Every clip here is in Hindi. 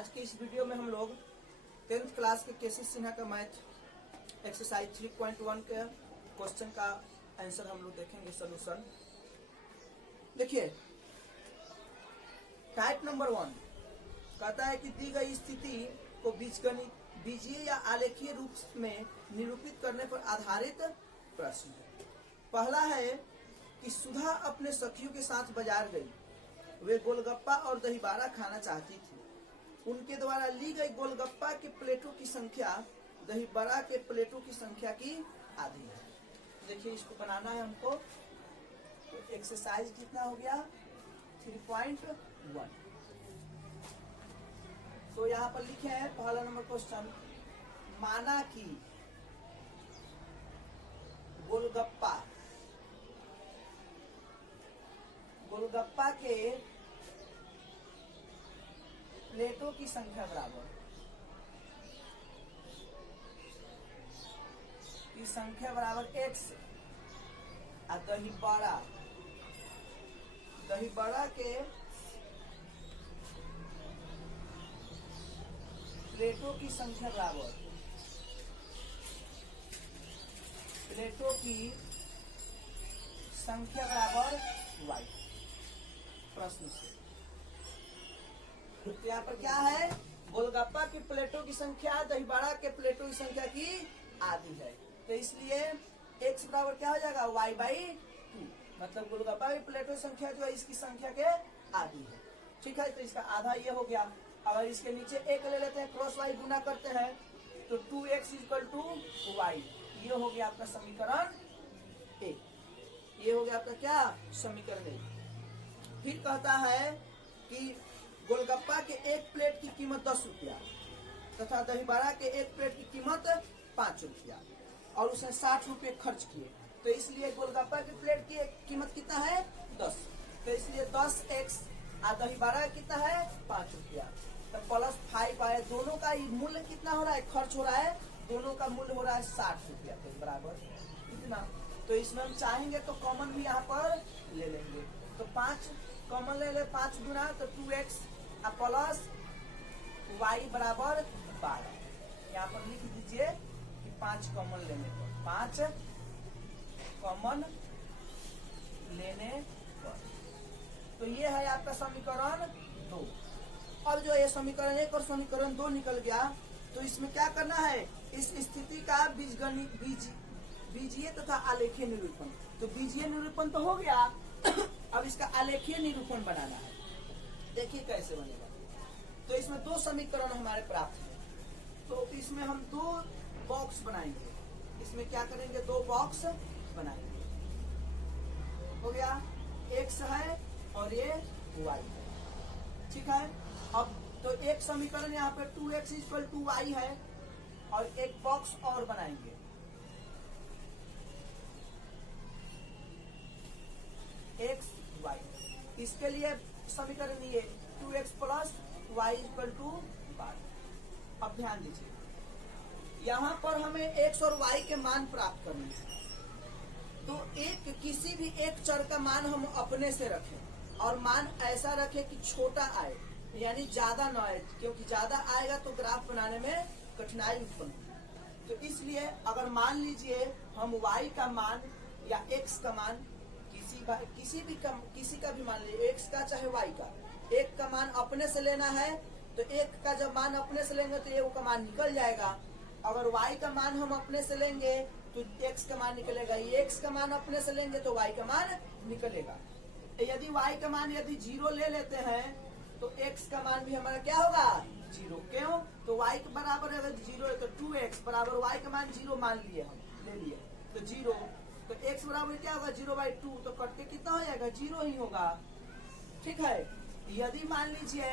आज के इस वीडियो में हम लोग 10th क्लास के केसी सिन्हा का मैथ एक्सरसाइज 3.1 के क्वेश्चन का आंसर हम लोग देखेंगे, सोल्यूशन। देखिए, टाइप नंबर 1 कहता है कि दी गई स्थिति को बीजीय या आलेखीय रूप में निरूपित करने पर आधारित प्रश्न है। पहला है कि सुधा अपने सखियों के साथ बाजार गई। वे गोलगप्पा और दहीबाड़ा खाना चाहती थी। उनके द्वारा ली गई गोलगप्पा के प्लेटों की संख्या दहीबाड़ा के प्लेटों की संख्या की आधी है। देखिए, इसको बनाना है हमको। तो एक्सरसाइज कितना हो गया? 3.1। तो यहाँ पर लिखे हैं पहला नंबर क्वेश्चन, माना कि गोलगप्पा के प्लेटों की संख्या बराबर x और दहीबाड़ा के प्लेटों की संख्या बराबर y। प्रश्न से तो यहाँ पर क्या है? गोलगप्पा की प्लेटों की संख्या दहीबाड़ा के प्लेटों की संख्या की आधी है। तो इसलिए x बराबर क्या हो जाएगा? y/2। मतलब गोलगप्पा की प्लेटों की संख्या जो है इसकी संख्या के आधी है। ठीक है, तो इसका आधा ये हो गया। अगर इसके नीचे एक ले लेते हैं, क्रॉस y गुना करते हैं, तो 2x = y। ये हो गया आपका समीकरण ए। ये हो गया आपका क्या? समीकरण ए। फिर कहता है कि गोलगप्पा के एक प्लेट की कीमत 10 रुपया तथा दहीबाड़ा के एक प्लेट की कीमत 5 रुपया और उसने 60 रुपये खर्च किए। तो इसलिए गोलगप्पा की प्लेट की कीमत कितना है? 10। तो इसलिए 10x और दहीबाड़ा कितना है? 5 रुपया। तो +5 आए। दोनों का मूल्य कितना हो रहा है? खर्च हो रहा है। दोनों का मूल्य हो रहा है 60 रुपया। तो बराबर कितना? तो इसमें हम चाहेंगे तो कॉमन भी यहाँ पर ले लेंगे। तो 5 कॉमन ले ले, 5 गुना तो 2x प्लस y बराबर 12। यहाँ पर लिख दीजिए कि 5 कॉमन लेने पर, 5 कॉमन लेने पर। तो ये है आपका समीकरण 2। अब जो ये समीकरण 1 और समीकरण 2 निकल गया, तो इसमें क्या करना है? इस स्थिति का बीजीय तथा आलेखीय निरूपण। तो बीजीय निरूपण तो हो गया। अब इसका आलेखीय निरूपण बनाना है। देखिए कैसे बनेगा। तो इसमें 2 समीकरण हमारे प्राप्त हैं। तो इसमें हम 2 बॉक्स बनाएंगे। इसमें क्या करेंगे? 2 बॉक्स बनाएंगे। हो गया, x है और ये y है। ठीक है। अब तो एक समीकरण यहाँ पे 2x = y है और एक बॉक्स और बनाएंगे। x y। इसके लिए समीकरण ये 2x + y = 12। अब ध्यान दीजिए, यहाँ पर हमें x और y के मान प्राप्त करने हैं। तो किसी भी एक चर का मान हम अपने से रखें और मान ऐसा रखें कि छोटा आए, यानी ज्यादा न आए, क्योंकि ज्यादा आएगा तो ग्राफ बनाने में कठिनाई उत्पन्न होगी। तो इसलिए अगर मान लीजिए हम y का मान या x का मान किसी का भी मान लीजिए, x का चाहे y का, एक का मान अपने से लेना है। तो एक का जब मान अपने से लेंगे तो एक का मान निकल जाएगा। अगर y का मान हम अपने से लेंगे तो x का मान निकलेगा। x का मान अपने से लेंगे तो y का मान निकलेगा। यदि y का मान 0 ले लेते हैं तो x का मान भी हमारा क्या होगा? 0। क्यों? तो y के बराबर अगर 0 है तो 2x बराबर y का मान 0 मान लिए, हम ले लिए तो 0। तो x बराबर क्या होगा? 0/2। तो कट के कितना हो जाएगा? 0 ही होगा। ठीक है। यदि मान लीजिए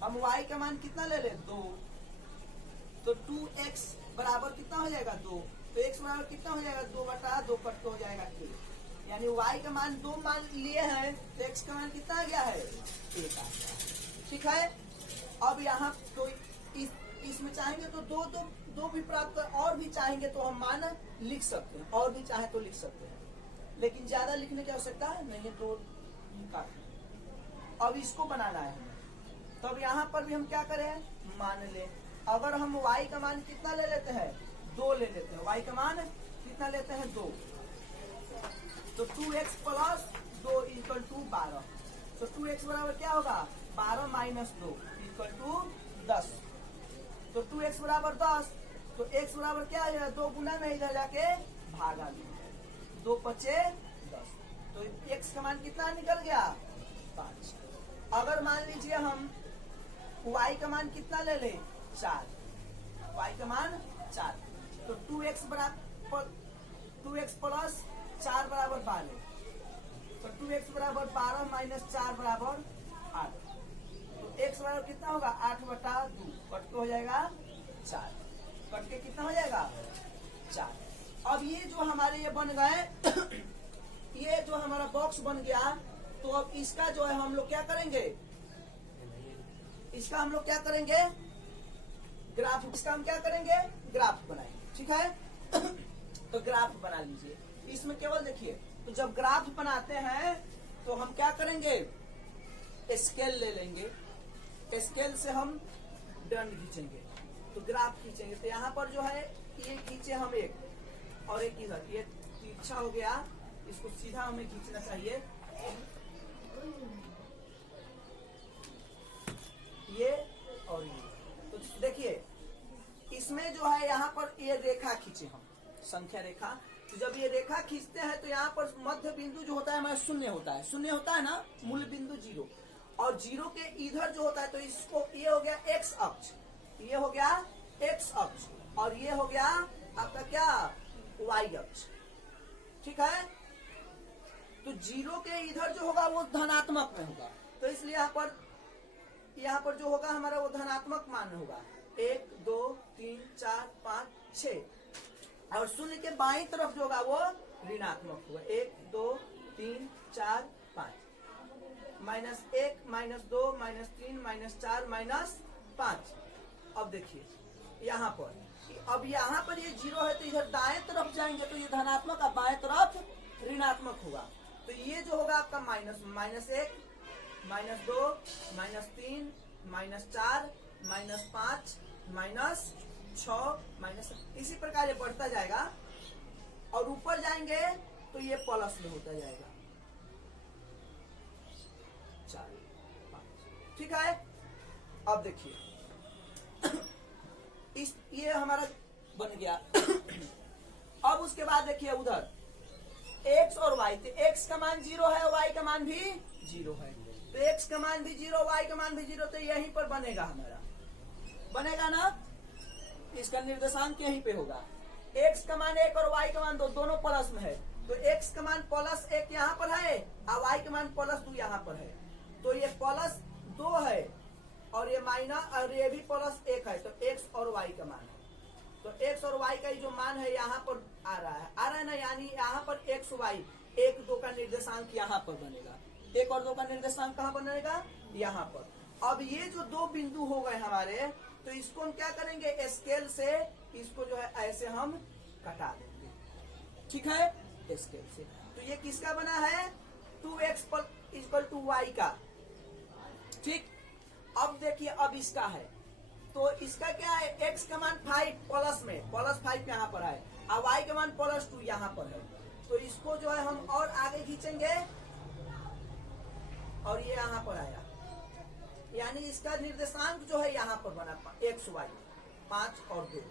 हम y का मान कितना ले लें? 2। तो 2x बराबर कितना हो जाएगा? 2। तो x बराबर कितना हो जाएगा? 2/2 कट के हो जाएगा 1। यानी y का मान 2 मान लिए हैं तो x का मान कितना आ गया है? 1 आ गया। ठीक है। अब यहाँ तो इसमें चाहेंगे तो दो भी प्राप्त कर, और भी चाहेंगे तो हम मान लिख सकते हैं, और भी चाहे तो लिख सकते हैं, लेकिन ज्यादा लिखने की आवश्यकता नहीं है। 2 काफी। अब इसको बनाना है हमें। तो अब यहाँ पर भी हम क्या करें, मान ले। अगर हम y का मान कितना ले लेते हैं, 2 ले लेते हैं। y का मान कितना लेते हैं, 2। तो 2x प्लस 2 इक्वल टू 12। तो 2x बराबर क्या होगा, 12 माइनस 2 इक्वल टू 10। तो 2x बराबर 10। तो x बराबर क्या है, 2 गुना में इधर जाके भागा 2 पचे 10। तो x का मान कितना निकल गया, 5। अगर मान लीजिए हम y का मान कितना ले ले, 4। y का मान 4। तो 2x बराबर 2x प्लस 4 बराबर 12। तो 2x बराबर 12 माइनस 4 बराबर 8। तो x बराबर कितना होगा, 8/2। कट के हो जाएगा 4। कट के कितना हो जाएगा, 4। अब ये जो हमारे ये बन गए ये जो हमारा बॉक्स बन गया, तो अब इसका जो है हम लोग क्या करेंगे, इसका हम लोग क्या करेंगे, ग्राफ। इसका हम क्या करेंगे, ग्राफ बनाएंगे। ठीक है तो ग्राफ बना लीजिए। इसमें केवल देखिए, तो जब ग्राफ बनाते हैं तो हम क्या करेंगे, स्केल ले लेंगे। स्केल से हम दंड खींचेंगे, तो ग्राफ खींचेंगे। तो यहाँ पर जो है ये खींचे हम एक, और एक इधर, ये तिरछा हो गया, इसको सीधा हमें खींचना चाहिए। ये और ये, तो देखिए इसमें जो है यहाँ पर ये रेखा खींचे हम, संख्या रेखा। तो जब ये रेखा खींचते हैं तो यहाँ पर मध्य बिंदु जो होता है हमारा शून्य होता है। शून्य होता है ना, मूल बिंदु 0। और 0 के इधर जो होता है, तो इसको ये हो गया x अक्ष, ये हो गया x अक्ष, और ये हो गया आपका क्या, y अक्ष। ठीक है, तो 0 के इधर जो होगा वो धनात्मक में होगा, तो इसलिए यहाँ पर जो होगा हमारा वो धनात्मक मान होगा। 1 2 3 4 5 6। और शून्य के बाईं तरफ जो होगा वो ऋणात्मक होगा। 1 2 3 4 5 minus 1 minus 2 minus 3 minus 4 minus 5। अब देखिए यहाँ पर, अब यहाँ पर ये 0 है, तो इधर दाएं तरफ जाएंगे तो ये धनात्मक, और बाएं तरफ ऋणात्मक होगा। तो ये जो होगा आपका minus 1 minus 2 minus 3 minus 4 minus 5 minus 6 minus, इसी प्रकार ये बढ़ता जाएगा। और ऊपर जाएंगे तो ये प्लस में होता जाएगा, 4 5। ठीक है, अब देखिए ये हमारा बन गया। अब उसके बाद देखिए उधर x और y, तो x का मान 0 है, y का मान भी 0 है। तो x का मान भी 0, y का मान भी 0, तो यहीं पर बनेगा हमारा, बनेगा ना, इसका निर्देशांक यहीं पे होगा। x का मान 1 और y का मान 2, दोनों प्लस में है। तो x का मान +1 यहाँ पर है, और y का मान +2 यहाँ पर है। तो ये +2 है, और ये माइनस, और ये भी +1 है। तो x और y का मान है। तो x और y का जो मान है यहाँ पर आ रहा है ना, यानी यहाँ पर x y 1 2 का निर्देशांक यहाँ पर बनेगा। 1 और 2 का निर्देशांक कहाँ बनेगा, यहाँ पर। अब ये जो 2 बिंदु हो गए हमारे, तो इसको हम क्या करेंगे, स्केल से इसको जो है ऐसे हम कटा देंगे। ठीक है, स्केल से। तो ये किसका बना है, 2x = y का। ठीक, अब देखिए अब इसका है, तो इसका क्या है, x का मान 5 प्लस में, +5 यहाँ पर है, और y का मान +2 यहाँ पर है। तो इसको जो है हम और आगे खींचेंगे, और ये यहाँ पर आया, यानी इसका निर्देशांक जो है यहाँ पर बना x y 5 और 2।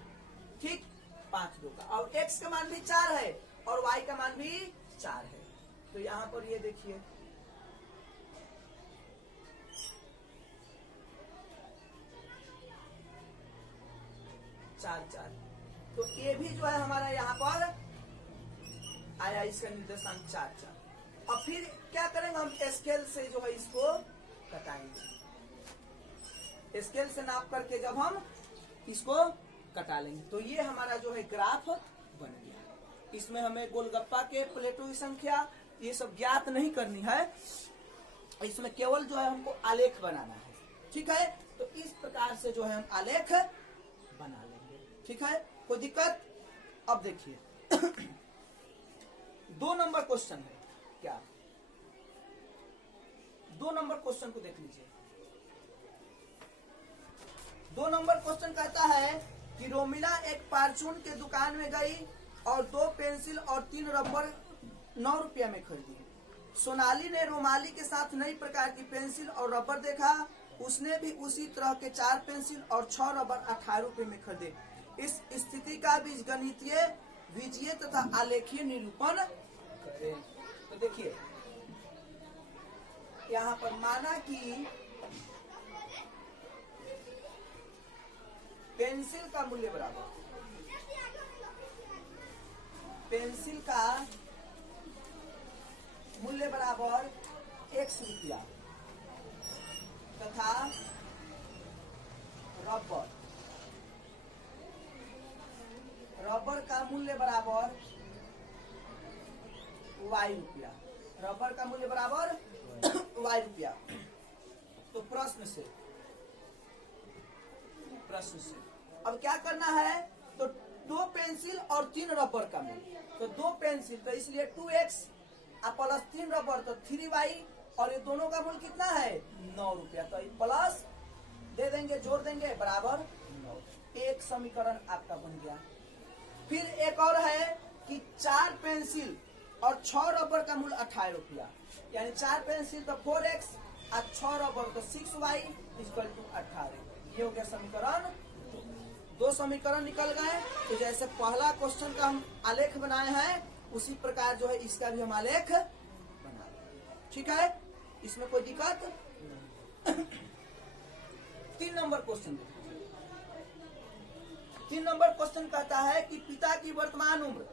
ठीक, 5 2 का, और x का मान भी 4 है, और y का मान भी 4 है। तो यहाँ पर ये देखिए, चार 4, तो ये भी जो है हमारा यहाँ पर आया, इसका निर्देशांक 4 4। अब फिर क्या करेंगे, हम स्केल से जो है इसको कटाएंगे। स्केल से नाप करके जब हम इसको कटा लेंगे, तो ये हमारा जो है ग्राफ बन गया। इसमें हमें गोलगप्पा के प्लेटों की संख्या ये सब ज्ञात नहीं करनी है, इसमें केवल जो है हमको आलेख बनाना है। ठीक है, तो इस प्रकार से जो है हम आलेख बना लेंगे। ठीक है, कोई दिक्कत। अब देखिए 2 नंबर क्वेश्चन है, क्या 2 नंबर क्वेश्चन को देख लीजिए। 2 नंबर क्वेश्चन कहता है कि रोमिला एक फार्चून के दुकान में गई और 2 पेंसिल और 3 रबर 9 रुपया में खरीदी। सोनाली ने रोमाली के साथ नई प्रकार की पेंसिल और रबर देखा। उसने भी उसी तरह के 4 पेंसिल और 6 रबर 18 रुपए में खरीदे। इस स्थिति का बीजगणितीय बीजीय तथा आलेखीय निरूपण करें। तो देखिए यहाँ पर माना कि पेंसिल का मूल्य बराबर, पेंसिल का मूल्य बराबर x रुपया तथा रबर का मूल्य बराबर y रुपया, रबर का मूल्य बराबर y रुपया। तो प्रश्न से अब क्या करना है, तो 2 पेंसिल और 3 रबर का मूल्य, तो 2 पेंसिल तो इसलिए 2x प्लस 3 रबर तो 3y, और ये दोनों का मूल्य कितना है 9 रुपया। तो प्लस दे देंगे, जोड़ देंगे, बराबर 9। एक समीकरण आपका बन गया। फिर एक और है कि 4 पेंसिल और 6 रबर का मूल्य 18 रुपया, यानी 4 पेंसिल तो 4x और 6 रबर तो 6y इक्वल टू 18। ये हो गया समीकरण। 2 समीकरण निकल गए। तो जैसे पहला क्वेश्चन का हम आलेख बनाए हैं उसी प्रकार जो है इसका भी हम आलेख बना, ठीक है, इसमें कोई दिक्कत। 3 नंबर क्वेश्चन, 3 नंबर क्वेश्चन कहता है कि पिता की वर्तमान उम्र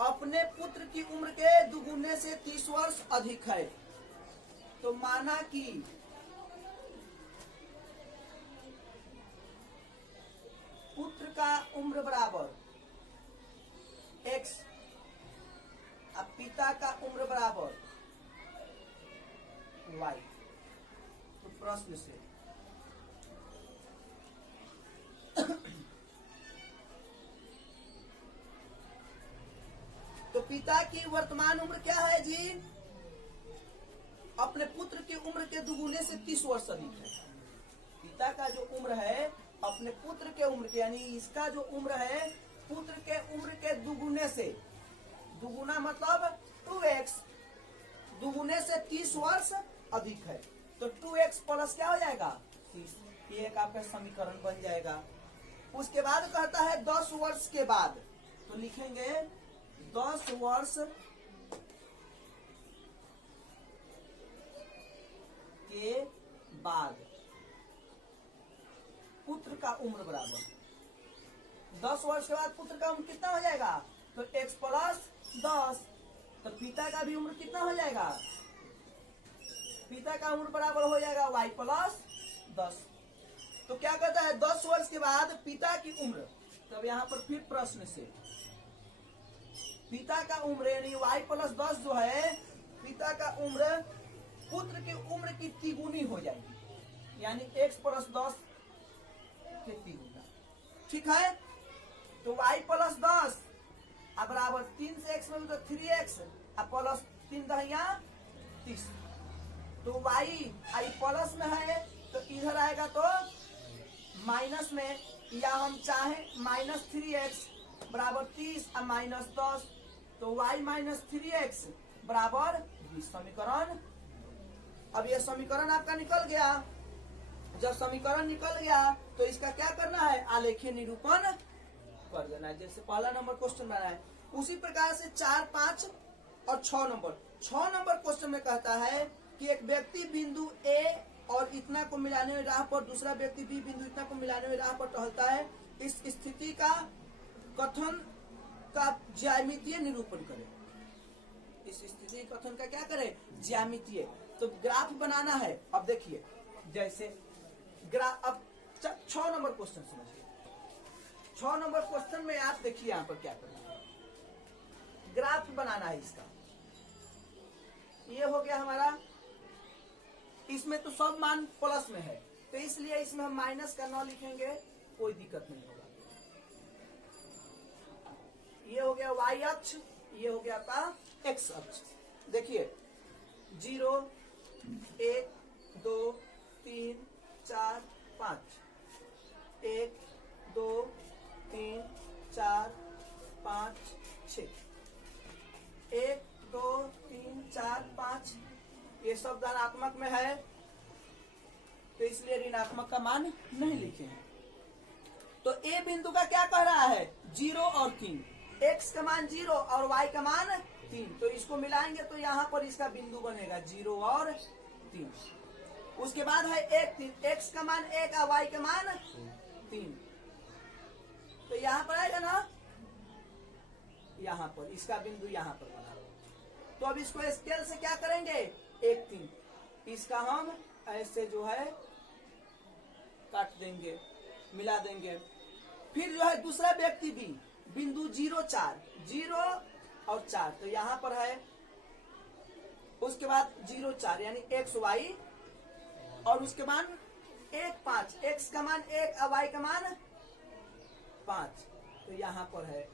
अपने पुत्र की उम्र के दुगुने से 30 वर्ष अधिक है। तो माना कि पुत्र का उम्र बराबर x, अब पिता का उम्र बराबर y। तो प्रश्न से तो पिता की वर्तमान उम्र क्या है जी, अपने पुत्र की उम्र के दुगुने से 30 वर्ष अधिक है। पिता का जो उम्र है अपने पुत्र के उम्र के, यानी इसका जो उम्र है पुत्र के उम्र के दुगुने से, दुगुना मतलब 2x, दुगुने से 30 वर्ष अधिक है। तो 2x प्लस क्या हो जाएगा 30, ये एक आपका समीकरण बन जाएगा। उसके बाद कहता है 10 वर्ष के बाद, तो लिखेंगे 10 वर्ष के बाद पुत्र का उम्र बराबर, 10 वर्ष के बाद पुत्र का उम्र कितना हो जाएगा, तो x प्लस 10। तो पिता का भी उम्र कितना हो जाएगा, पिता का उम्र बराबर हो जाएगा y प्लस 10। तो क्या कहता है 10 वर्ष के बाद पिता की उम्र, तब यहाँ पर फिर प्रश्न से पिता का उम्र यानी y प्लस 10 जो है पिता का उम्र पुत्र की उम्र की तिगुनी हो जाएगी, यानी x प्लस 10 के तिगुना, ठीक है। तो y प्लस 10 अब बराबर 3 से x में तो 3x अब प्लस 3 दहिया 30। तो y आई प्लस में है तो इधर आएगा तो माइनस में, या हम चाहे माइनस 3x बराबर 30 और माइनस 10, तो y माइनस 3x बराबर 20 समीकरण। अब यह समीकरण आपका निकल गया। जब समीकरण निकल गया तो इसका क्या करना है, आलेखीय निरूपण कर देना है, जैसे पहला नंबर क्वेश्चन बना है। उसी प्रकार से 4, 5 और 6 नंबर क्वेश्चन में कहता है कि एक व्यक्ति बिंदु A और इतना को मिलाने में राह पर, दूसरा व्यक्ति B बिंदु इतना को मिलाने में राह पर टहलता है। इस स्थिति का कथन का ज्यामितीय निरूपण करें। इस स्थिति कथन का क्या करें, ज्यामितीय। तो ग्राफ बनाना है। अब देखिए जैसे ग्राफ, अब 6 नंबर क्वेश्चन समझिए। 6 नंबर क्वेश्चन में आप देखिए यहाँ पर क्या करना है, ग्राफ बनाना है इसका। ये हो गया हमारा, इसमें तो सब मान प्लस में है तो इसलिए इसमें हम माइनस का 9 लिखेंगे, कोई दिक्कत नहीं होगा। ये हो गया y अक्ष, ये हो गया आपका x अक्ष। देखिए 0, 1, 2, 3, 4, 5, 1 2 3 4 5 6 1 2 3 4 5 ये सब धनात्मक में है तो इसलिए ऋणात्मक का मान नहीं लिखे हैं। तो ए बिंदु का क्या कह रहा है 0 और 3, x का मान 0 और y का मान 3, तो इसको मिलाएंगे तो यहाँ पर इसका बिंदु बनेगा 0 और 3। उसके बाद है 1 3, x का मान 1 और y का मान 3, तो यहाँ पर आएगा ना, यहाँ पर इसका बिंदु यहाँ पर बना। तो अब इसको स्केल से क्या करेंगे 1 3, इसका हम ऐसे जो है काट देंगे, मिला देंगे। फिर जो है दूसरा व्यक्ति भी बिंदु 0 4 0 और 4, तो यहाँ पर है। उसके बाद 0 4 यानी x y, और उसके बाद 1 5, x का मान 1 और y का मान 5, तो यहाँ पर है।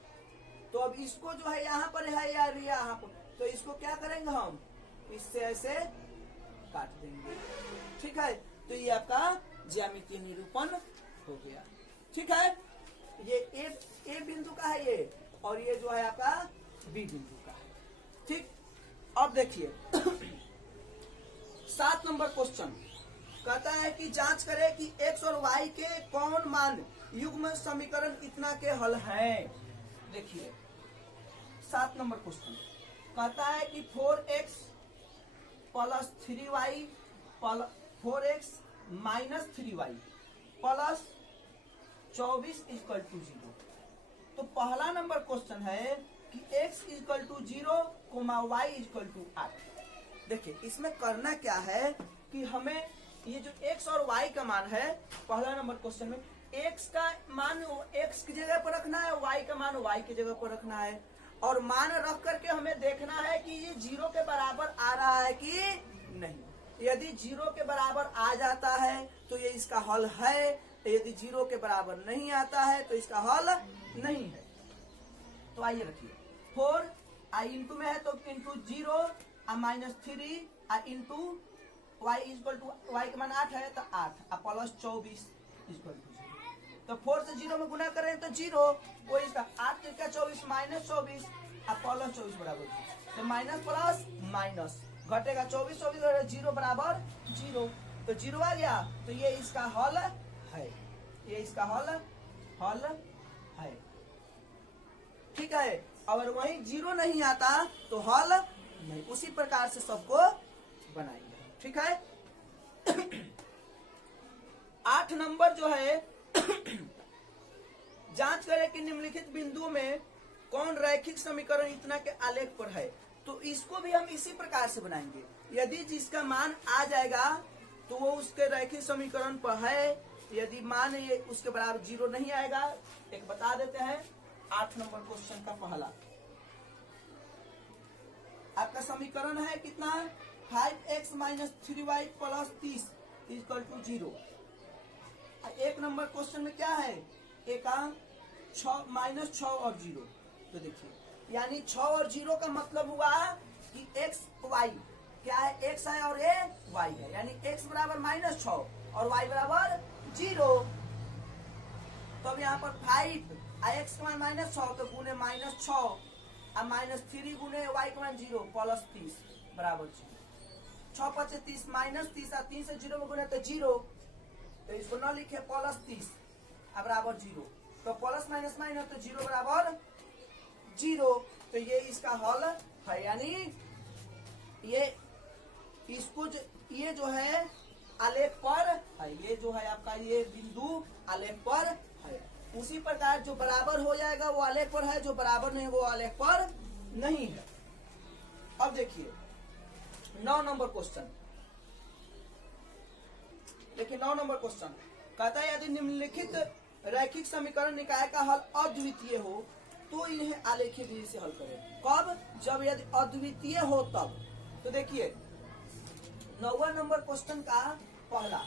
तो अब इसको जो है यहाँ पर है यार यहाँ पर, तो इसको क्या करेंगे हम इससे ऐसे काट देंगे। ठीक है, तो ये आपका ज्यामितीय निरूपण हो गया। ठीक है, ये ए बिंदु का है ये, और ये जो है आपका बी बिंदु का है। ठीक, अब देखिए 7 नंबर क्वेश्चन कहता है कि जांच करें कि x और y के कौन मान युग्म समीकरण इतना के हल हैं। देखिए 7 नंबर क्वेश्चन कहता है कि 4x plus 3y 4x minus 3y plus 24 equal to 0। तो पहला नंबर क्वेश्चन है कि x equal to 0 comma y equal to 8। देखिए इसमें करना क्या है कि हमें ये जो x और y का मान है पहला नंबर क्वेश्चन में, x का मान x की जगह पर रखना है, y का मान y की जगह पर रखना है, और मान रख करके हमें देखना है कि ये 0 के बराबर आ रहा है कि नहीं। यदि 0 के बराबर आ जाता है तो ये इसका हल है, यदि 0 के बराबर नहीं आता है तो इसका हल नहीं है। तो आइए रखिए 4 आई इंटू में है तो into 0 minus 3 into y equal to y के मान 8 है तो 8 प्लस 24 इक्वल टू 0। तो 4 से 0 में गुना करें तो 0, वो इसका 8 का 24 माइनस 24 प्लस 24 बराबर 0। तो माइनस प्लस माइनस घटेगा 24 24 0 बराबर 0, तो 0 आ गया। तो ये इसका हल है, ये इसका हल है। ठीक है, अगर वही 0 नहीं आता तो हल नहीं। उसी प्रकार से सबको बनाएंगे। ठीक है 8 नंबर जो है जांच करें कि निम्नलिखित बिंदुओं में कौन रैखिक समीकरण इतना के आलेख पर है। तो इसको भी हम इसी प्रकार से बनाएंगे। यदि जिसका मान आ जाएगा तो वो उसके रैखिक समीकरण पर है, यदि मान ये उसके बराबर 0 नहीं आएगा। एक बता देते हैं 8 नंबर क्वेश्चन का पहला आपका समीकरण है कितना, 5x minus 3y plus 30 equal to 0। 1 number question में क्या है, एकांक 6 माइनस 6 और 0। तो देखिए यानी 6 और 0 का मतलब हुआ कि x y क्या है, x है और ये y है, यानी x बराबर माइनस 6 और y बराबर 0। तो अब यहाँ पर 5 x का मान माइनस 6 तो गुने माइनस 6 और माइनस 3 गुने y का मान 0 प्लस 30 बराबर 0। 6 5 30 माइनस 30 और 3 से 0 में गुने तो 0, तो इसको न लिखे प्लस 30 बराबर 0। तो प्लस माइनस माइनस तो 0 बराबर 0। तो ये इसका हल है, यानी ये इसको ये जो है आलेख पर है, ये जो है आपका ये बिंदु आलेख पर है। उसी प्रकार जो बराबर हो जाएगा वो आलेख पर है, जो बराबर नहीं वो आलेख पर नहीं है। अब देखिए 9 नंबर क्वेश्चन, देखिए 9 नंबर क्वेश्चन कहता है यदि निम्नलिखित रैखिक समीकरण निकाय का हल अद्वितीय हो तो इन्हें आलेखीय विधि से हल करें। कब, जब यदि अद्वितीय हो तब। तो देखिए 9वां नंबर क्वेश्चन का पहला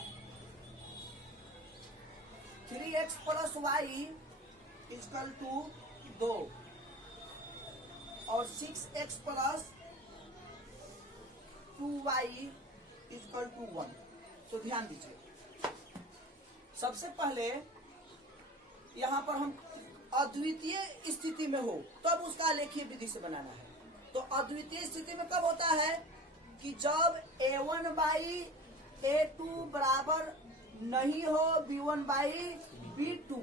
3x plus Y equal to 2 और 6x plus 2y equal to 1। तो ध्यान दीजिए, सबसे पहले यहाँ पर हम अद्वितीय स्थिति में हो तब उसका आलेखीय विधि से बनाना है। तो अद्वितीय स्थिति में कब होता है कि जब a1 बाई a2 बराबर नहीं हो b1 बाई b2,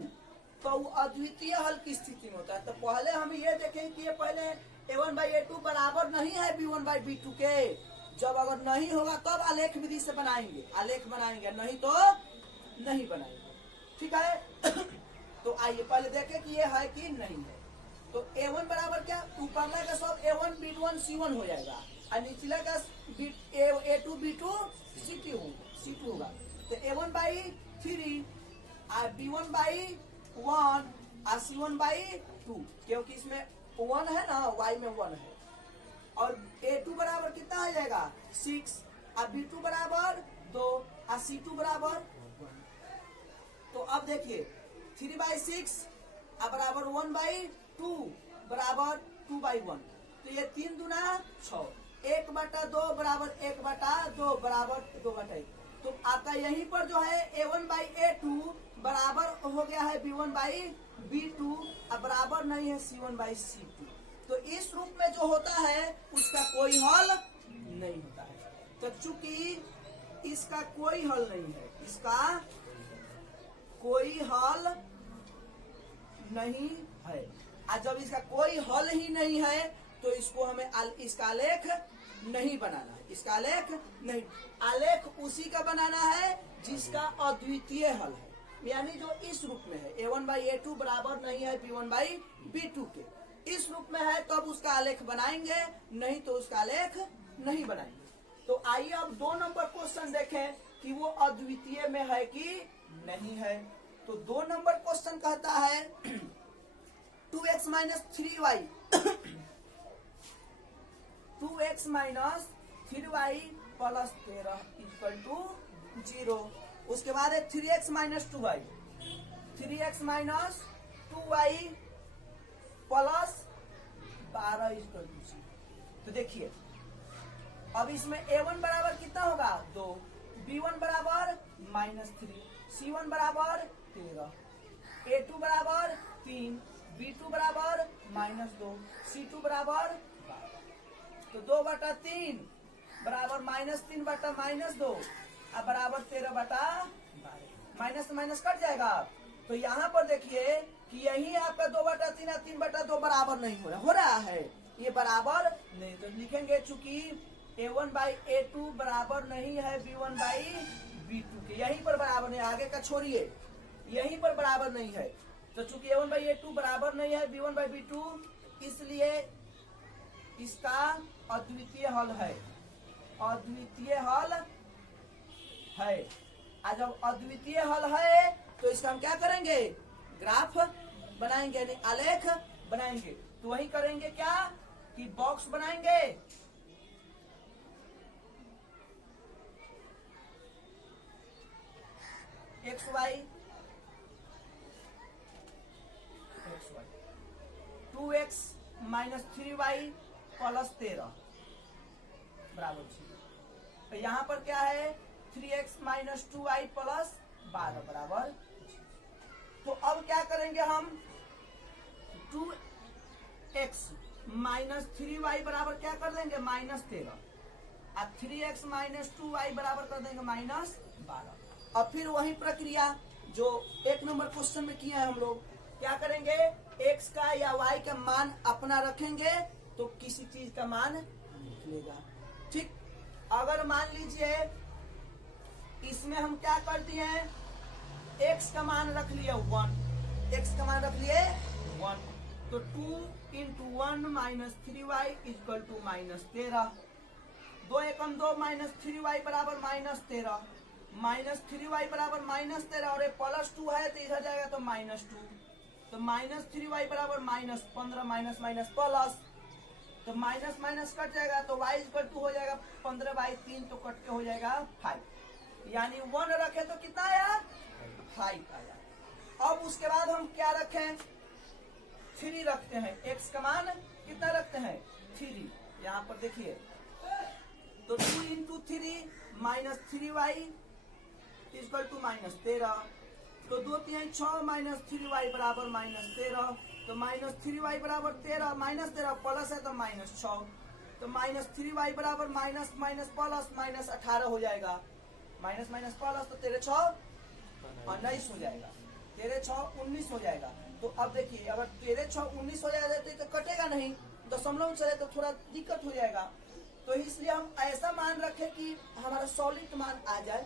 तो वो अद्वितीय हल की स्थिति में होता है। तो पहले हम ये देखें कि ये पहले a1 बाई a2 बराबर नहीं है b1 बाई b2 के। जब अगर नहीं होगा तब आलेख विधि से बनाएंगे, आलेख बनाएंगे, नहीं तो नहीं बनाएंगे। ठीक है। तो आइए पहले देखें कि ये है कि नहीं है। तो a1 बराबर क्या, ऊपरला का सब a1 b1 c1 हो जाएगा और निचला का a2 b2 c2 होगा। तो a1 बाई 3 और b1 बाई 1 और c1 बाई 2, क्योंकि इसमें 1 है ना, y में 1 है। और a2 बराबर कितना आ जाएगा 6 और b2 बराबर 2 और c2 बराबर 1। तो अब देखिए 3 बाई 6 बराबर 1 बाई 2 बराबर 2 बाई 1। तो ये 3 दूना 6, 1/2 बराबर 1/2 बराबर 2/1। तो आपका यहीं पर जो है a1 बाई a2 बराबर हो गया है b1 बाई b2 और बराबर नहीं है c1 बाई c2। तो इस रूप में जो होता है उसका कोई हल नहीं होता है। तो चूंकि इसका कोई हल नहीं है, इसका कोई हल नहीं है, और जब इसका कोई हल ही नहीं है तो इसको हमें इसका आलेख नहीं बनाना है। इसका आलेख नहीं, आलेख उसी का बनाना है जिसका अद्वितीय हल है, यानी जो इस रूप में है a1 बाई a2 बराबर नहीं है b1 बाई b2 के। इस रूप में है तब उसका आलेख बनाएंगे, नहीं तो उसका आलेख नहीं बनाएंगे। तो आइए अब 2 नंबर क्वेश्चन देखें कि वो अद्वितीय में है कि नहीं है। तो 2 नंबर क्वेश्चन कहता है 2x minus 3y 2x minus 3y plus 13 equal to 0। उसके बाद है 3x minus 2y 3x minus 2y plus 12 equal to 0। तो देखिए अब इसमें a1 बराबर कितना होगा 2, b1 बराबर -3, c1 बराबर 13, a2 बराबर 3, b2 बराबर -2, c2 बराबर 12। तो 2/3 बराबर -3 बटा -2 और बराबर 13/12। माइनस माइनस कट जाएगा। तो यहाँ पर देखिए कि यही आपका 2/3 और 3/2 बराबर नहीं हो रहा है, ये बराबर नहीं। तो लिखेंगे चूंकि a1 बाई a2 बराबर नहीं है b1 बाई b2 के, यहीं पर बराबर नहीं, आगे का छोड़िए, यहीं पर बराबर नहीं है। तो चूंकि a1 बाई a2 बराबर नहीं है b1 बाई b2, इसलिए इसका अद्वितीय हल है, अद्वितीय हल है। और जब अद्वितीय हल है तो इसका हम क्या करेंगे, ग्राफ बनाएंगे, यानी आलेख बनाएंगे। तो वही करेंगे क्या कि बॉक्स बनाएंगे, x Y 2x minus 3y plus 13 बराबर 0। तो यहाँ पर क्या है 3x माइनस 2y प्लस 12 बराबर 0। तो अब क्या करेंगे हम 2x माइनस 3y बराबर क्या कर देंगे -13 और 3x माइनस 2y बराबर कर देंगे -12। और फिर वही प्रक्रिया जो 1 नंबर क्वेश्चन में किया है हम लोग, क्या करेंगे x का या y का मान अपना रखेंगे तो किसी चीज का मान निकलेगा। ठीक, अगर मान लीजिए इसमें हम क्या कर दिए, x का मान रख लिए 1, x का मान रख लिए 1, तो 2 × 1 minus 3y equal to -13, 2 Ekam 2 -3y बराबर -13, -3y बराबर -13 और ये +2 है तो इधर जाएगा तो -2, तो -3y बराबर -15 माइनस माइनस प्लस, तो माइनस माइनस कट जाएगा तो y इक्वल टू हो जाएगा 15/3, तो कट के हो जाएगा 5, यानी 1 रखे तो कितना आया 5 आया। अब उसके बाद हम क्या रखें 3 रखते हैं, x का मान कितना रखते हैं 3, यहाँ पर देखिए तो 2 × 3 -3y इक्वल टू -13, तो 2 3 6 माइनस 3y बराबर -13। तो -3y बराबर 13, -13 प्लस है तो -6। तो -3y बराबर माइनस माइनस प्लस -18 हो जाएगा। माइनस माइनस प्लस तो 13 6 19 हो जाएगा। 13 6 19 हो जाएगा। तो अब देखिए अगर 13 6 19 हो जाएगा तो कटेगा नहीं, दशमलव चले तो थोड़ा दिक्कत हो जाएगा। तो इसलिए हम ऐसा मान रखें कि हमारा सॉलिड मान आ जाए,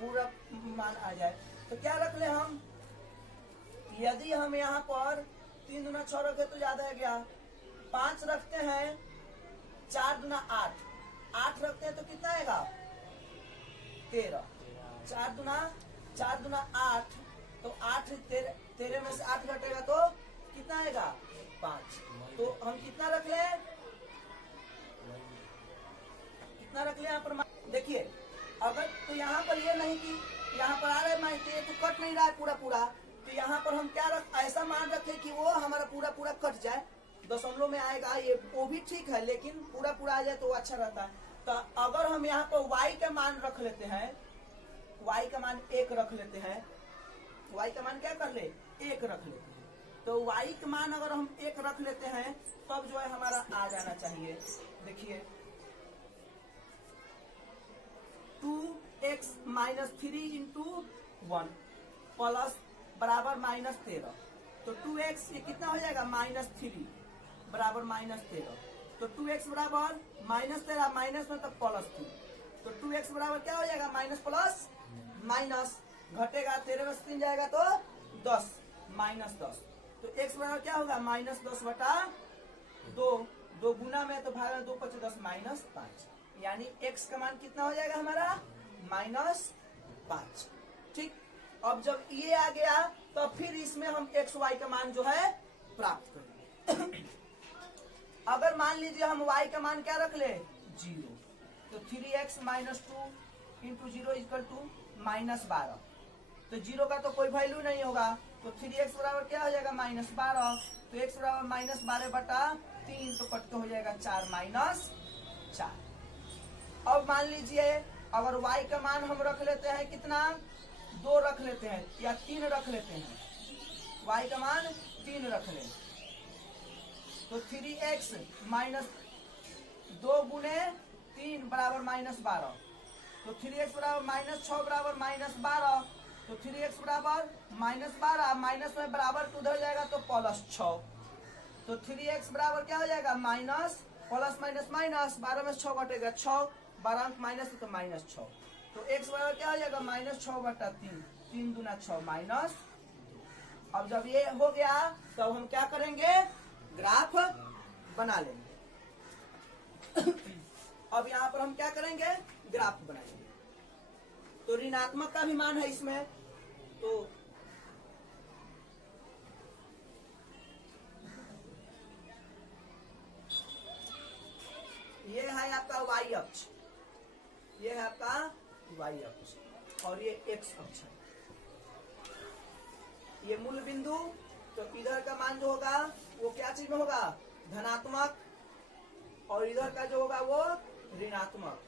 पूरा मान आ जाए। तो क्या रख ले हम, यदि हम यहाँ पर 3 दूना 6 रखे तो ज्यादा है क्या, 5 रखते हैं, 4 दूना 8, 8 रखते हैं तो कितना आएगा 13, 4 दूना 8, तो 8 13 में से 8 घटेगा तो कितना आएगा 5। तो हम कितना रख ले, कितना रख ले यहाँ पर, देखिए अगर तो यहाँ पर ये नहीं कि यहाँ पर आ रहा है माइनस, ये तो कट नहीं रहा है पूरा पूरा, तो यहाँ पर हम क्या ऐसा मान रखे कि वो हमारा पूरा पूरा कट जाए, दशमलव में आएगा ये, वो भी ठीक है, लेकिन पूरा पूरा आ जाए तो अच्छा रहता है। तो अगर हम यहाँ पर y का मान रख लेते हैं, y का मान 1 रख लेते हैं, y का मान क्या कर ले 1 रख लेते हैं। तो y का मान अगर हम 1 रख लेते हैं तब जो है हमारा आ जाना चाहिए, देखिए 2x माइनस 3 इंटू 1 प्लस बराबर -13। तो 2x ये कितना हो जाएगा -3 बराबर -13। तो 2x बराबर -13, माइनस में तो +3, तो 2x बराबर क्या हो जाएगा माइनस प्लस माइनस, घटेगा 13 में से 3 जाएगा तो 10, -10। तो x बराबर क्या होगा -10 बटा 2, 2 गुना में तो भाग 2 5 10 -5, यानी x का मान कितना हो जाएगा हमारा -5। ठीक, अब जब ये आ गया तो फिर इसमें हम x y का मान जो है प्राप्त करेंगे। अगर मान लीजिए हम y का मान क्या रख ले 0, तो 3x minus 2 into 0 equal to -12। तो 0 का तो कोई वैल्यू नहीं होगा, तो 3x बराबर क्या हो जाएगा -12। तो x बराबर -12 बटा 3, तो कट के हो जाएगा 4 -4। अब मान लीजिए अगर y का मान हम रख लेते हैं कितना, 2 रख लेते हैं या 3 रख लेते हैं, y का मान 3 रख लें, तो 3x माइनस 2 गुने 3 बराबर -12। तो 3x बराबर -6 बराबर -12। तो 3x बराबर -12, माइनस में बराबर तो उधर जाएगा तो +6। तो 3x बराबर क्या हो जाएगा माइनस प्लस माइनस माइनस, 12 में 6 घटेगा 6, 12 अंक माइनस तो -6। तो x बराबर क्या हो जाएगा -6 बटा 3, 3 दूना 6 -2। अब जब ये हो गया तो हम क्या करेंगे, ग्राफ बना लेंगे। अब यहाँ पर हम क्या करेंगे, ग्राफ बनाएंगे। तो ऋणात्मक का भी मान है इसमें, तो ये है आपका y अक्ष, ये है आपका y अक्ष, और ये x अक्ष है, ये मूल बिंदु। तो इधर का मान जो होगा वो क्या चीज में होगा, धनात्मक, और इधर का जो होगा वो ऋणात्मक।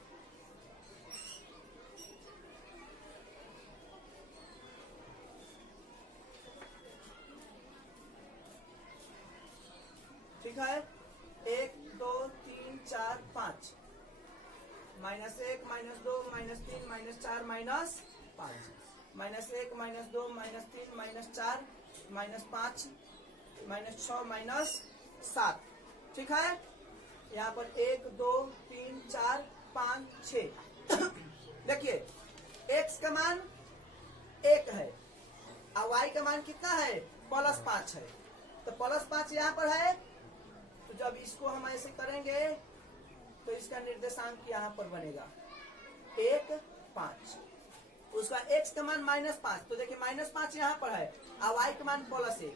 ठीक है, 1 2 3 4 5, -1 -2 -3 -4 -5, -1 -2 -3 -4 -5 -6 -7। ठीक है, यहाँ पर 1 2 3 4 5 6। देखिए x का मान 1 है और y का मान कितना है +5 है, तो +5 यहाँ पर है। तो जब इसको हम ऐसे करेंगे तो इसका निर्देशांक यहाँ पर बनेगा 1 5, उसका x का मान -5, तो देखिए -5 यहाँ पर है और y का मान +1,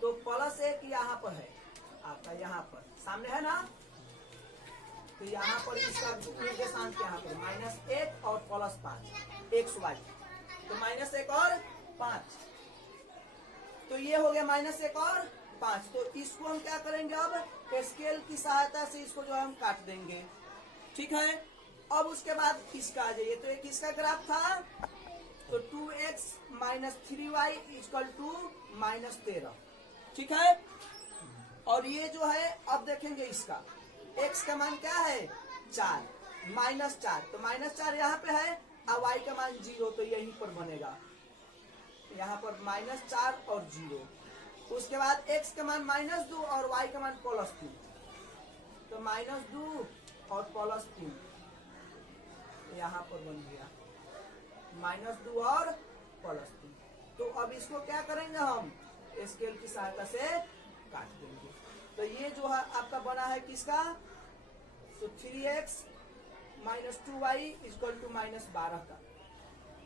तो +1 यहाँ पर है आपका, यहाँ पर सामने है ना। तो यहाँ पर इसका निर्देशांक यहाँ पर -1 और +5 x y, तो -1 और 5, तो ये हो गया -1 और 5। तो इसको हम क्या करेंगे, अब स्केल की सहायता से इसको जो हम काट देंगे। ठीक है, अब उसके बाद इसका आ जाइए, तो एक इसका ग्राफ था तो 2x minus 3y equal to minus 13। ठीक है। और ये जो है अब देखेंगे इसका x का मान क्या है 4 माइनस 4, तो माइनस 4 यहाँ पे है और y का मान 0, तो यहीं पर बनेगा यहाँ पर माइनस 4 और 0। उसके बाद x का मान -2 और y का मान +3, तो -2 और +3 यहाँ पर बन गया -2 और +3। तो अब इसको क्या करेंगे हम स्केल की सहायता से काट देंगे। तो ये जो है आपका बना है किसका, तो 3x minus 2y equal to -12 का।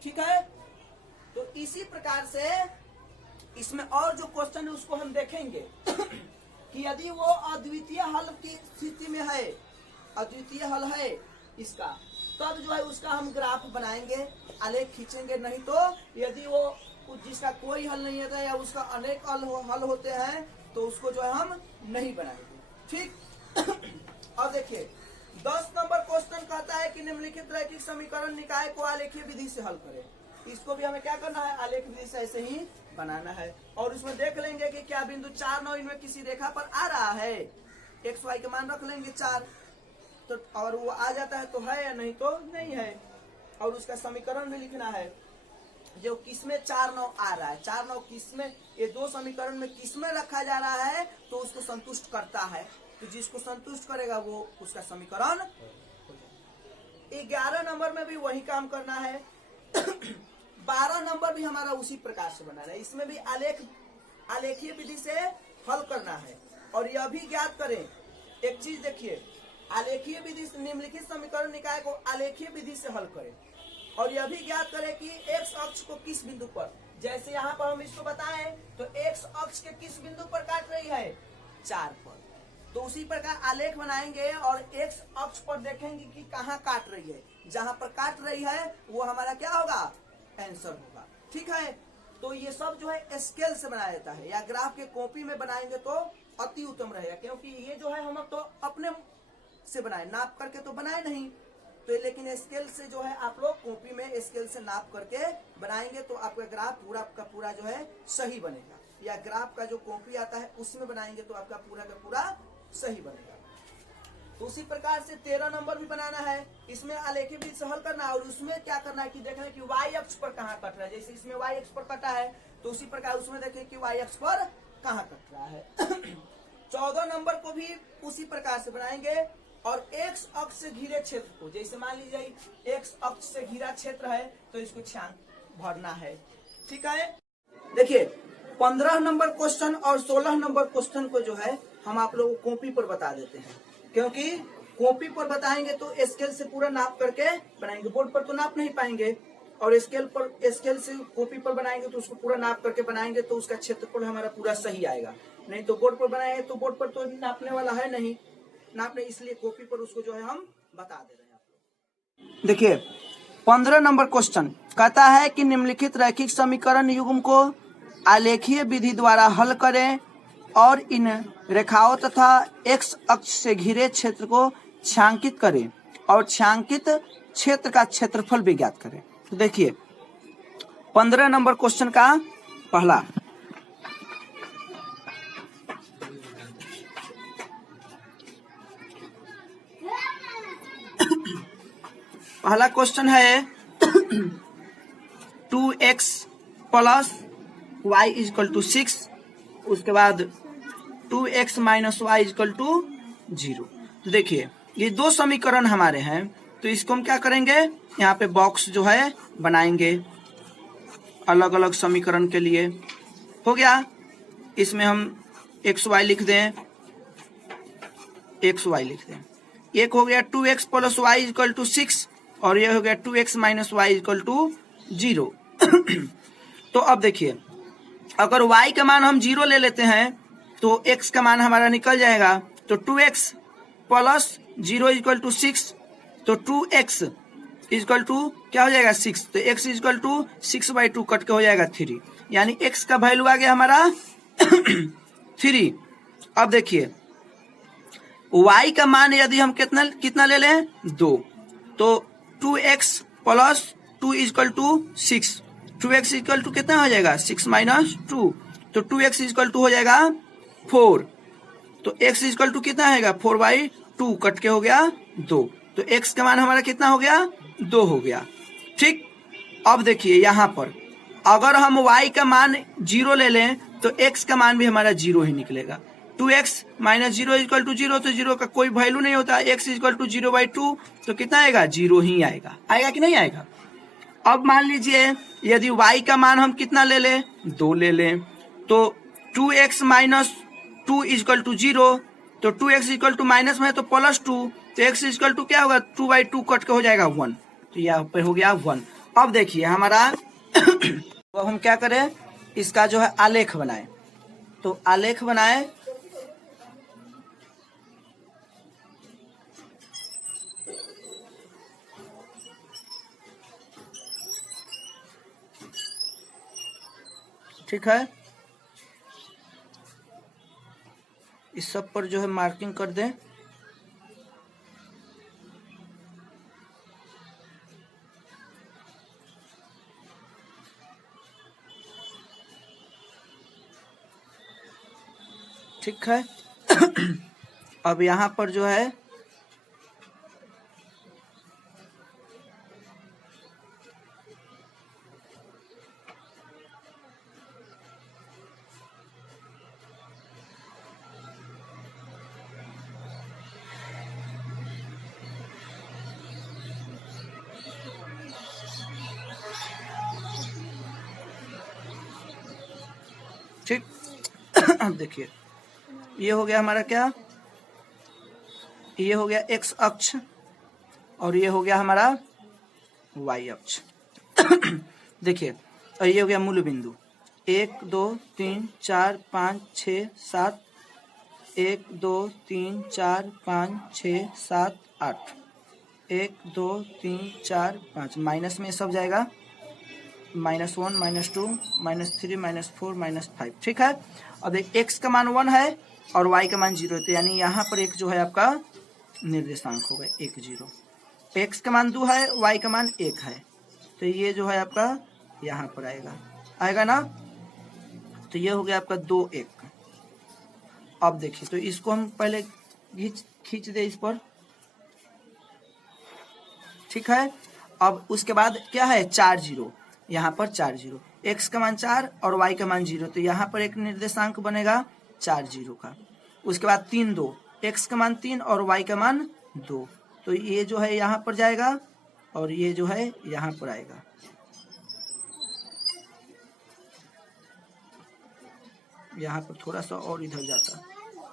ठीक है। तो इसी प्रकार से इसमें और जो क्वेश्चन है उसको हम देखेंगे कि यदि वो अद्वितीय हल की स्थिति में है, अद्वितीय हल है इसका, तब जो है उसका हम ग्राफ बनाएंगे, आलेख खींचेंगे। नहीं तो यदि वो जिसका कोई हल नहीं होता या उसका अनेक हल होते हैं तो उसको जो है हम नहीं बनाएंगे। ठीक। और देखिए 10 नंबर क्वेश्चन कहता है कि निम्नलिखित रैखिक समीकरण निकाय को आलेखीय विधि से हल करें। इसको भी हमें क्या करना है, आलेख विधि से ऐसे ही बनाना है। और उसमें देख लेंगे कि क्या बिंदु 4, 9 इनमें किसी रेखा पर आ रहा है। एक्स वाई के मान रख लेंगे 4, तो और वो आ जाता है तो है या नहीं तो नहीं है। और उसका समीकरण भी लिखना है जो किसमें 4, 9 आ रहा है। 4, 9 किसमें, ये दो समीकरण में किसमें रखा जा रहा है तो उसको संतुष्ट करता है। तो जिसको संतुष्ट करेगा वो उसका समीकरण। 11 नंबर में भी वही काम करना है। 12 नंबर भी हमारा उसी प्रकार से बनाना है। इसमें भी आलेखीय विधि से हल करना है। और यह भी ज्ञात करें, एक चीज देखिए, आलेखीय विधि से निम्नलिखित समीकरण निकाय को आलेखीय विधि से हल करें। और यह भी ज्ञात करें कि एक्स अक्ष को किस बिंदु पर, जैसे यहाँ पर हम इसको बताएं तो एक्स अक्ष के किस बिंदु पर काट रही है 4 पर, तो उसी प्रकार आलेख बनाएंगे और एक्स अक्ष पर देखेंगे कि कहाँ काट रही है। जहां पर काट रही है वो हमारा क्या होगा, आंसर होगा। ठीक है। तो ये सब जो है स्केल से बनाया जाता है, या ग्राफ के कॉपी में बनाएंगे तो अति उत्तम रहेगा, क्योंकि ये जो है हम तो अपने से बनाए, नाप करके तो बनाए नहीं। तो लेकिन स्केल से जो है आप लोग कॉपी में स्केल से नाप करके बनाएंगे तो आपका ग्राफ पूरा का पूरा जो है सही बनेगा। या ग्राफ का जो कॉपी आता है उसमें बनाएंगे तो आपका पूरा का पूरा सही बनेगा। तो उसी प्रकार से 13 नंबर भी बनाना है। इसमें आलेखीय विधि से हल करना है और उसमें क्या करना है कि देखना है कि y अक्ष पर कहाँ कट रहा है। जैसे इसमें y अक्ष पर कटा है तो उसी प्रकार उसमें देखें कि y अक्ष पर कहाँ कट रहा है। 14 नंबर को भी उसी प्रकार से बनाएंगे। और x अक्ष से घिरे क्षेत्र को, जैसे मान लीजिए x अक्ष से घिरा क्षेत्र है तो इसको छांग भरना है। ठीक है। देखिए 15 नंबर क्वेश्चन और 16 नंबर क्वेश्चन को जो है हम आप लोगों को कॉपी पर बता देते हैं, क्योंकि कॉपी पर बताएंगे तो स्केल से पूरा नाप करके बनाएंगे, बोर्ड पर तो नाप नहीं पाएंगे। और स्केल से कॉपी पर बनाएंगे तो उसको पूरा नाप करके बनाएंगे तो उसका क्षेत्रफल हमारा पूरा सही आएगा। नहीं तो बोर्ड पर बनाएंगे तो बोर्ड पर तो नापने वाला है नहीं, नापने, इसलिए कॉपी पर उसको जो है हम बता दे रहे हैं आप लोग। देखिए 15 नंबर क्वेश्चन कहता है कि निम्नलिखित रैखिक समीकरण युग्म को आलेखीय विधि द्वारा हल करें और इन रेखाओं तथा एक्स अक्ष से घिरे क्षेत्र को छांकित करें और छांकित क्षेत्र का क्षेत्रफल भी ज्ञात करें। तो देखिए 15 नंबर क्वेश्चन का पहला क्वेश्चन है 2x plus y equal to 6, उसके बाद 2x minus Y equal to 0। तो देखिए ये दो समीकरण हमारे हैं, तो इसको हम क्या करेंगे, यहाँ पे बॉक्स जो है बनाएंगे अलग अलग समीकरण के लिए। हो गया, इसमें हम xy लिख दें, xy लिख दें। एक हो गया 2x plus Y equal to 6 और ये हो गया 2x minus Y equal to 0। तो अब देखिए अगर y का मान हम 0 ले लेते हैं तो x का मान हमारा निकल जाएगा। तो 2x प्लस 0 इक्वल टू 6, तो 2x इक्वल टू क्या हो जाएगा 6, तो x इक्वल टू 6/2 कट के हो जाएगा 3, यानी x का वैल्यू आ गया हमारा 3। अब देखिए y का मान यदि हम कितना ले लें 2, तो 2x plus 2 equal to 6 2x equal to कितना हो जाएगा 6 माइनस 2, तो 2x इक्वल टू हो जाएगा 4, तो x इक्वल टू कितना आएगा 4/2 कट के हो गया 2, तो x का मान हमारा कितना हो गया 2 हो गया। ठीक, अब देखिए यहाँ पर अगर हम y का मान 0 ले लें तो x का मान भी हमारा 0 ही निकलेगा। 2x माइनस 0 इक्वल टू 0, तो 0 का कोई वैल्यू नहीं होता, x इक्वल टू 0/2, तो कितना आएगा 0 ही आएगा। आएगा कि नहीं आएगा। अब मान लीजिए यदि y का मान हम कितना ले लें 2 ले लें, तो 2x माइनस 2 इक्वल टू 0, तो 2x इक्वल टू माइनस में तो प्लस 2, तो x इक्वल टू क्या होगा 2/2 कट के हो जाएगा 1, तो यहाँ पे हो गया 1। अब देखिए हमारा अब हम क्या करें, इसका जो है आलेख बनाए, तो आलेख बनाए, ठीक है, इस सब पर जो है मार्किंग कर दें। ठीक है अब यहाँ पर जो है ठीक अब देखिए ये हो गया हमारा क्या, ये हो गया x अक्ष और ये हो गया हमारा y अक्ष। देखिए और ये हो गया मूल बिंदु 1 2 3 4 5 6 7, 1 2 3 4 5 6 7 8, 1 2 3 4 5, माइनस में सब जाएगा, -1 -2 -3 -4 -5। ठीक है, अब एक x का मान 1 है और y का मान 0 है, तो यानी यहाँ पर एक जो है आपका निर्देशांक होगा 1 0, x का मान 2 है, y का मान 1 है, तो ये जो है आपका यहाँ पर आएगा, आएगा ना, तो ये हो गया आपका 2 1। अब देखिए तो इसको हम पहले खींच दे इस पर, ठीक है। अब उसके बाद क्या है 4 0, यहाँ पर 4 0, x का मान 4 और y का मान 0, तो यहाँ पर एक निर्देशांक बनेगा 4 0 का। उसके बाद 3 2, x का मान 3 और y का मान 2, तो ये जो है यहाँ पर जाएगा और ये जो है यहाँ पर आएगा। यहाँ पर थोड़ा सा और इधर जाता,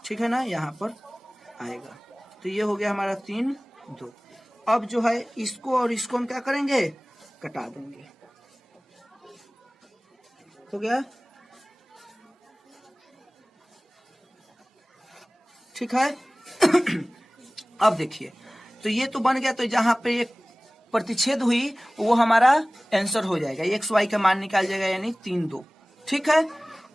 ठीक है ना, यहाँ पर आएगा, तो ये हो गया हमारा 3 2। अब जो है इसको और इसको हम क्या करेंगे, कटा देंगे, हो गया, ठीक है। अब देखिए तो ये तो बन गया, तो जहां पे एक प्रतिच्छेद हुई वो हमारा आंसर हो जाएगा, एक्स वाई का मान निकाल जाएगा, यानी 3 2। ठीक है,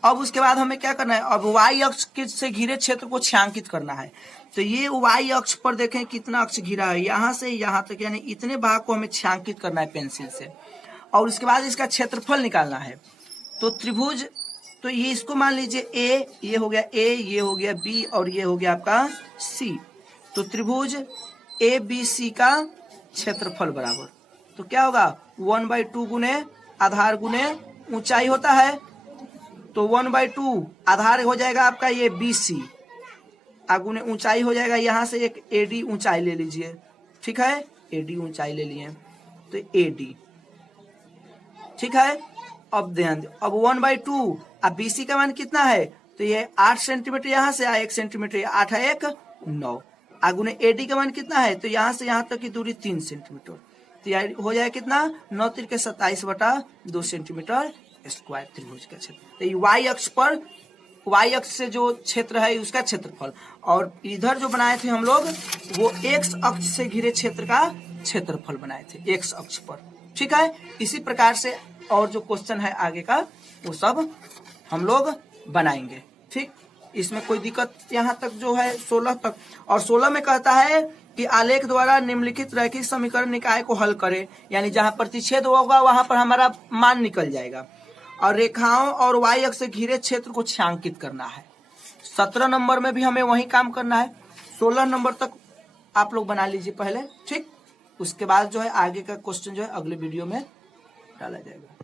अब उसके बाद हमें क्या करना है, अब वाई अक्ष से घिरे क्षेत्र को छायांकित करना है। तो ये वाई अक्ष पर देखें कितना अक्ष घिरा है, यहाँ से यहाँ तक, यानी इतने भाग को हमें छायांकित करना है पेंसिल से, और उसके बाद इसका क्षेत्रफल निकालना है। तो त्रिभुज, तो ये इसको मान लीजिए ए, ये हो गया ए, ये हो गया बी और ये हो गया आपका सी। तो त्रिभुज ए बी सी का क्षेत्रफल बराबर, तो क्या होगा 1/2 गुने आधार गुने ऊंचाई होता है, तो 1/2 आधार हो जाएगा आपका ये बी सी, आगुने ऊंचाई हो जाएगा, यहाँ से एक एडी ऊंचाई ले लीजिए, ठीक है, एडी ऊंचाई ले लिए, तो एडी, ठीक है। अब ध्यान दो, अब 1/2, अब बीसी का मान कितना है, तो ये 8 सेंटीमीटर, यहाँ से 1 सेंटीमीटर, 8 है 1 9, आगुने एडी का मान कितना है, तो यहाँ से यहाँ तक की दूरी 3 सेंटीमीटर, तो यह हो जाएगा कितना 9 3 27/2 सेंटीमीटर स्क्वायर त्रिभुज का क्षेत्र। तो वाई अक्ष पर, वाई अक्ष से जो क्षेत्र है उसका क्षेत्रफल, और इधर जो बनाए थे हम लोग वो एक्स अक्ष से घिरे क्षेत्र का क्षेत्रफल बनाए थे एक्स अक्ष पर। ठीक है, इसी प्रकार से और जो क्वेश्चन है आगे का वो सब हम लोग बनाएंगे। ठीक। इसमें कोई दिक्कत यहाँ तक जो है 16 तक। और 16 में कहता है कि आलेख द्वारा निम्नलिखित रैखिक समीकरण निकाय को हल करे, यानी जहां प्रतिच्छेद होगा वहां पर हमारा मान निकल जाएगा। और रेखाओं और वाई अक्ष से घिरे क्षेत्र को छांकित करना है। 17 नंबर में भी हमें वही काम करना है। 16 नंबर तक आप लोग बना लीजिए पहले, ठीक। उसके बाद जो है आगे का क्वेश्चन जो है अगले वीडियो में डाला जाएगा।